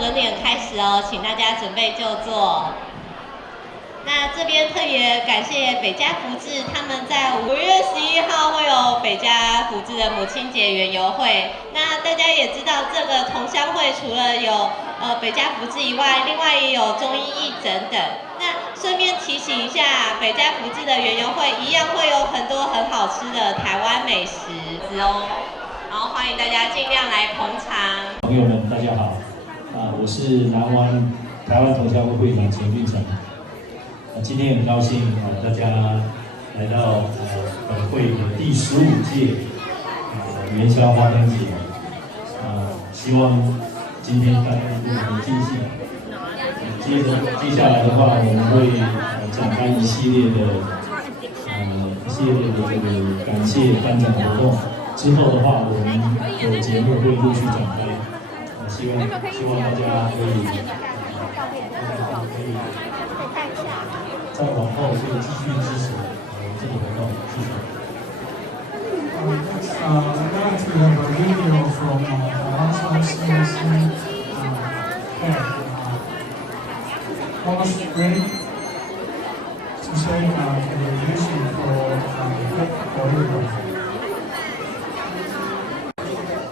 准点开始哦，请大家准备就座。那这边特别感谢北家福智，他们在5月11号会有北家福智的母亲节园游会。那大家也知道，这个同乡会除了有北家福智以外，另外也有中医义诊等。那顺便提醒一下，北家福智的园游会一样会有很多很好吃的台湾美食哦。然后欢迎大家尽量来捧场。朋友们，大家好，我是南湾台湾同乡会会长钱运成。今天很高兴大家来到本会的第15届元宵花灯节。希望今天大家都能尽兴。接下来的话，我们会展开一系列的这个感谢颁奖活动。之后的话，我们的节目会陆续展开。希望大家可以在往后可以继续支持这个活动，谢谢。Next, I'd like to have a video from National CNC almost ready to say congratulations for everyone.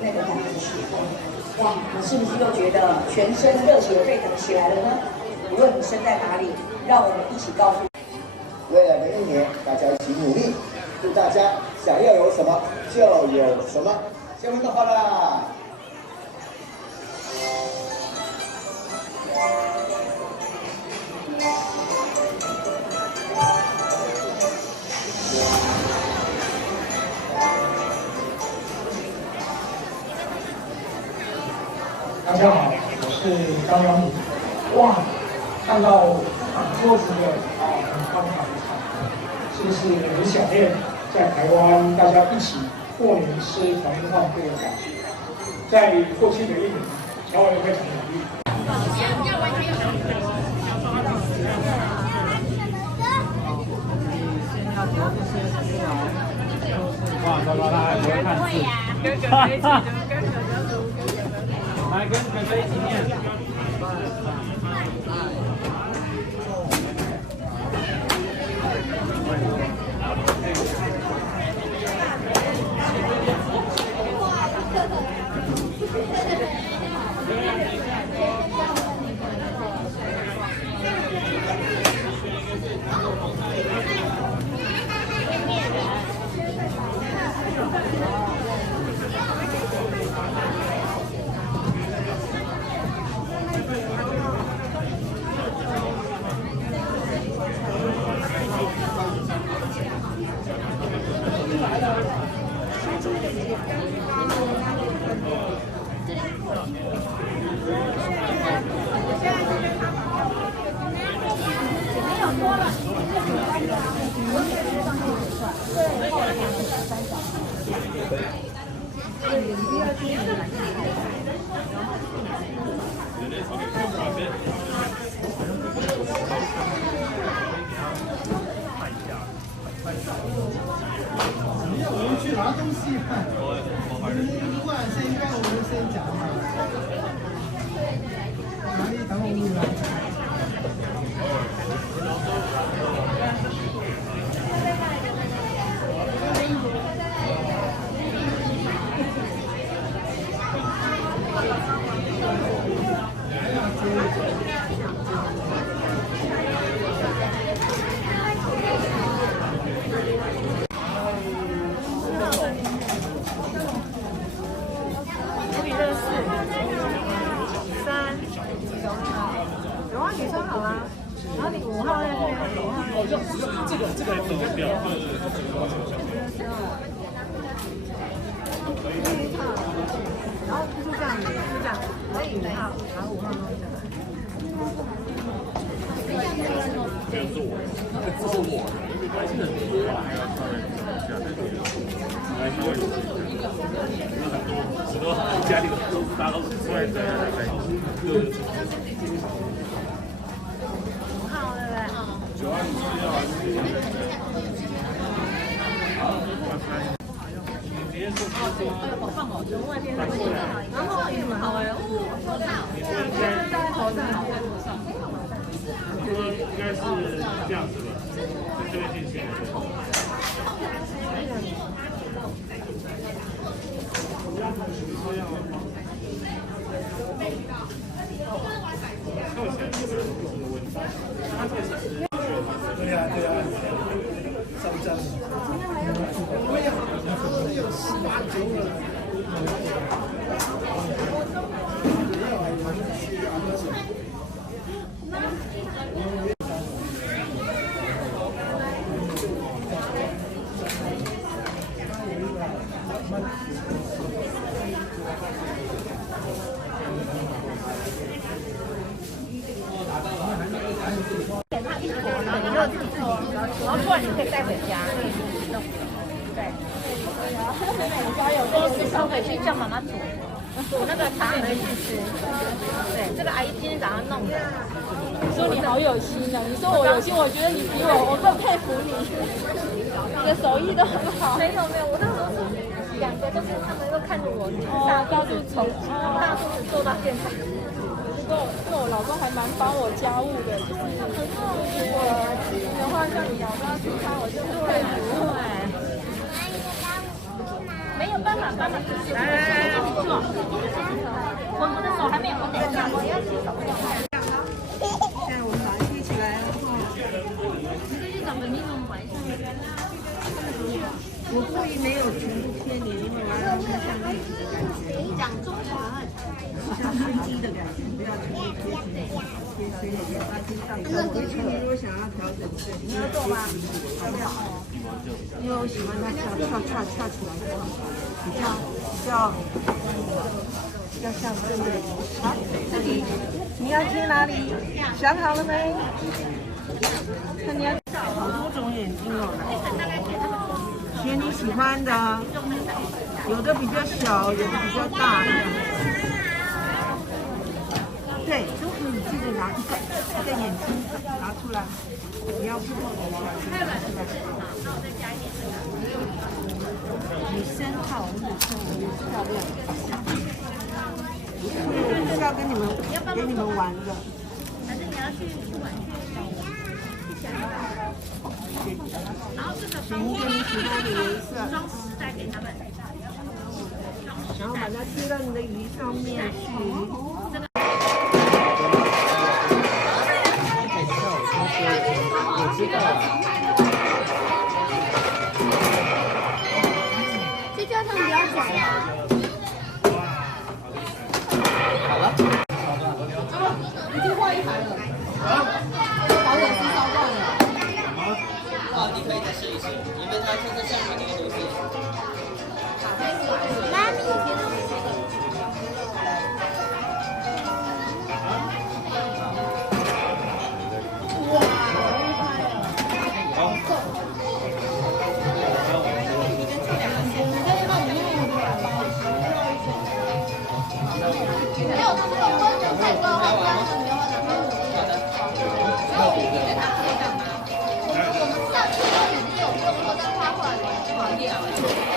那个感觉时候，哇，你是不是又觉得全身热血沸腾起来了呢？无论你身在哪里，让我们一起告诉未来的1年，大家一起努力，祝大家想要有什么就有什么。下面的话啦。大家好，我是张阳武。哇，看到桌子的很宽敞的场合，是不是很想念在台湾大家一起过年吃团圆饭这个感觉？在过去的1年，乔委非常努力。哇，糟糕，他还不会看字。来跟哥哥一起念。我们去拿东西嘛，如果是应该我们先讲嘛，哪里等我们来。女生好啦，然后你5号在这边，5号。哦，这个比较表，然后就这样子，就这样，所以5号，然后5号弄下来。这是我，这是我，还是很多啊，还要稍微下再来稍微有很多家里都大家都是出来在9号你知道。好，拜拜。应该是这样子的，从这边进去。对啊，脏脏的。我有7、8、9个。然后做完你可以带回家。对，加油！这个回去叫妈妈煮那个茶回去吃。对，这个阿姨今天早上弄的。你说你好有心啊！你说我有心，我觉得你比我更佩服你。你的手艺都很好。没有，我那时候是2个，都是他们都看着我，到处从大肚子做到现在。因为我老公还蛮帮我家务的，就是我的话像你，我都要去帮我就会不会。没有办法，来，自己做。我的手还没有，我等一下我要洗手。现在我们把它贴起来了哈。你可以去找本地人玩一下。我故意没有全部贴连，因为我要让它像立体的感觉。你讲中文。像飞机的感觉，不要全部贴成贴把它贴上。回去你如果想要调整，你要做吗？好不好？因为我喜欢它跳起来的，比较像真的。好，自己你要贴哪里？想好了没？那你要好多种眼睛哦，选你喜欢的，有的比较小，有的比较大。对，都可以记得拿一个眼睛拿出来，你要不同的拿出来。女生好，女生漂亮。是要给你们玩的。反正你要去玩去。然后这个选一个你喜欢的颜色，装饰再给他们。然后把它贴到你的鱼上面去。我知道了。这叫他们不要转呀。好了。已经换一台了。保险丝烧断了。哦，你可以再试一试，因为它这次上面那个东西。妈咪，好的。